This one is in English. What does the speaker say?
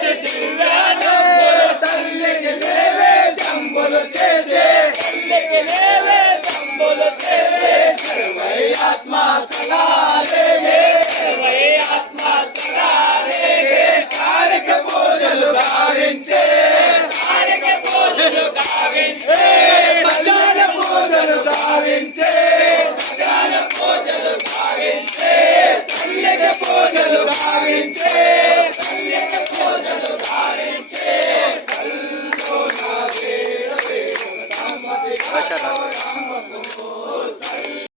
to do. I know.